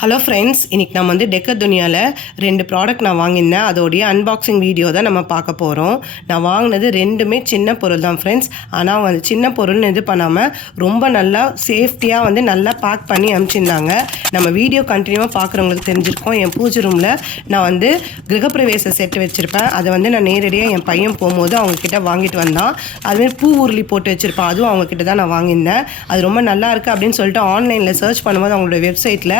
Hello friends இன்றைக்கி நம்ம வந்து டெக்கர் துனியாவில் ரெண்டு ப்ராடக்ட் நான் வாங்கியிருந்தேன். அதோடைய அன்பாக்சிங் வீடியோ தான் நம்ம பார்க்க போகிறோம் நான் வாங்கினது ரெண்டுமே சின்ன பொருள் தான் ஃப்ரெண்ட்ஸ் ஆனால் அவங்க அந்த சின்ன பொருள்னு இது பண்ணாமல் ரொம்ப நல்லா சேஃப்டியாக வந்து நல்லா பேக் பண்ணி அனுப்பிச்சிருந்தாங்க. நம்ம வீடியோ கண்டினியூவாக பார்க்குறவங்களுக்கு தெரிஞ்சிருக்கோம். என் பூஜை ரூமில் நான் வந்து கிரகப்பிரவேச செட்டு வச்சுருப்பேன். அதை வந்து நான் நேரடியாக என் பையன் போகும்போது அவங்கக்கிட்ட வாங்கிட்டு வந்தான். அதுமாரி பூ உருளி போட்டு வச்சுருப்பேன். அதுவும் அவங்கக்கிட்ட தான் நான் வாங்கியிருந்தேன். அது ரொம்ப நல்லா இருக்குது அப்படின்னு சொல்லிட்டு ஆன்லைனில் சர்ச் பண்ணும்போது அவங்களோட வெப்சைட்டில்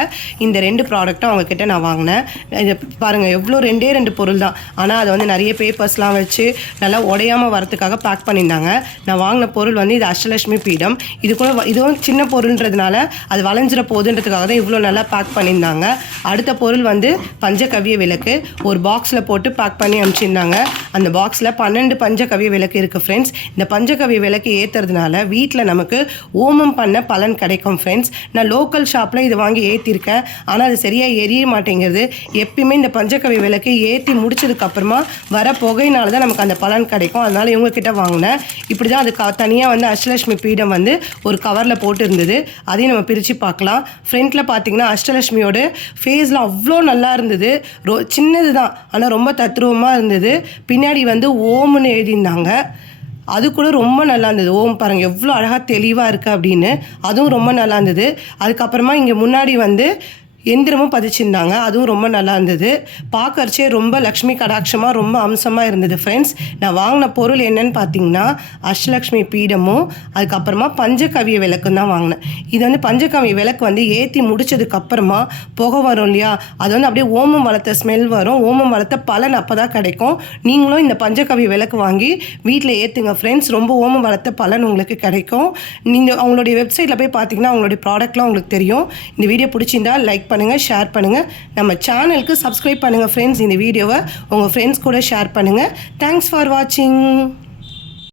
இந்த ரெண்டு ப்ராடக்ட்டும் அவங்கக்கிட்ட நான் வாங்கினேன். இது பாருங்கள் எவ்வளோ ரெண்டே ரெண்டு பொருள் தான். ஆனால் அதை வந்து நிறைய பேப்பர்ஸ்லாம் வச்சு நல்லா உடையாமல் வரத்துக்காக பேக் பண்ணியிருந்தாங்க. நான் வாங்கின பொருள் வந்து இது அஷ்டலட்சுமி பீடம். இது கூட வ- இதுவும் சின்ன பொருள்ன்றதுனால அது வளைஞ்சிட போகுதுன்றதுக்காக தான் இவ்வளோ நல்லா பேக் பண்ணியிருந்தாங்க. அடுத்த பொருள் வந்து பஞ்சகவிய விளக்கு. ஒரு பாக்ஸில் போட்டு பேக் பண்ணி அனுப்பிச்சிருந்தாங்க. அந்த பாக்ஸில் பன்னெண்டு பஞ்சகவிய விளக்கு இருக்குது ஃப்ரெண்ட்ஸ் இந்த பஞ்சகவிய விளக்கு ஏற்றுறதுனால வீட்டில் நமக்கு ஓமம் பண்ண பலன் கிடைக்கும் ஃப்ரெண்ட்ஸ் நான் லோக்கல் ஷாப்பில் இது வாங்கி ஏற்றிருக்கேன் ஆனால் அது சரியாக எரிய மாட்டேங்குது எப்பயுமே இந்த பஞ்சகவி விளக்கு ஏற்றி முடிச்சதுக்கப்புறமா வர புகையினால தான் நமக்கு அந்த பலன் கிடைக்கும். அதனால் இவங்கக்கிட்ட வாங்கினேன். இப்படி தான் அது க தனியாக வந்து அஷ்டலட்சுமி பீடம் வந்து ஒரு கவரில் போட்டு இருந்தது அதையும் நம்ம பிரித்து பார்க்கலாம். ஃப்ரண்ட்டில் பார்த்தீங்கன்னா அஷ்டலட்சுமியோட ஃபேஸில் அவ்வளோ நல்லா இருந்தது. ரொ சின்னது தான் ஆனால் ரொம்ப தத்ரூபமாக இருந்தது. பின்னாடி வந்து ஓம்னு எழுதியிருந்தாங்க. அது கூட ரொம்ப நல்லா இருந்தது. ஓம் பாருங்க எவ்வளோ அழகாக தெளிவாக இருக்குது அப்படின்னு. அதுவும் ரொம்ப நல்லா இருந்தது. அதுக்கப்புறமா இங்கே முன்னாடி வந்து எந்திரமும் பதிச்சிருந்தாங்க. அதுவும் ரொம்ப நல்லா இருந்தது. பார்க்கறச்சே ரொம்ப லக்ஷ்மி கடாட்சமாக ரொம்ப அம்சமாக இருந்தது ஃப்ரெண்ட்ஸ் நான் வாங்கின பொருள் என்னன்னு பார்த்தீங்கன்னா அஷ்டலக்ஷ்மி பீடமும் அதுக்கப்புறமா பஞ்சகவிய விளக்கும் தான் வாங்கினேன். இது வந்து பஞ்சகவிய விளக்கு வந்து ஏற்றி முடிச்சதுக்கப்புறமா புகை வரும் இல்லையா? அது வந்து அப்படியே ஓமம் வளர்த்த ஸ்மெல் வரும். ஓமம் வளர்த்த பலன் அப்போ தான் கிடைக்கும். நீங்களும் இந்த பஞ்சகவிய விளக்கு வாங்கி வீட்டில் ஏற்றுங்க ஃப்ரெண்ட்ஸ் ரொம்ப ஓமம் வளர்த்த பலன் உங்களுக்கு கிடைக்கும். நீங்கள் அவங்களுடைய வெப்சைட்டில் போய் பார்த்தீங்கன்னா அவங்களுடைய ப்ராடக்ட்லாம் உங்களுக்கு தெரியும். இந்த வீடியோ பிடிச்சிருந்தா லைக் பண்ணுங்கள் ஷேர் பண்ணுங்கள் நம்ம சேனலுக்கு சப்ஸ்கிரைப் பண்ணுங்கள் ஃப்ரெண்ட்ஸ் இந்த வீடியோவை. உங்கள் ஃப்ரெண்ட்ஸ் கூட ஷேர் பண்ணுங்கள் தேங்க்ஸ் ஃபார் வாட்சிங்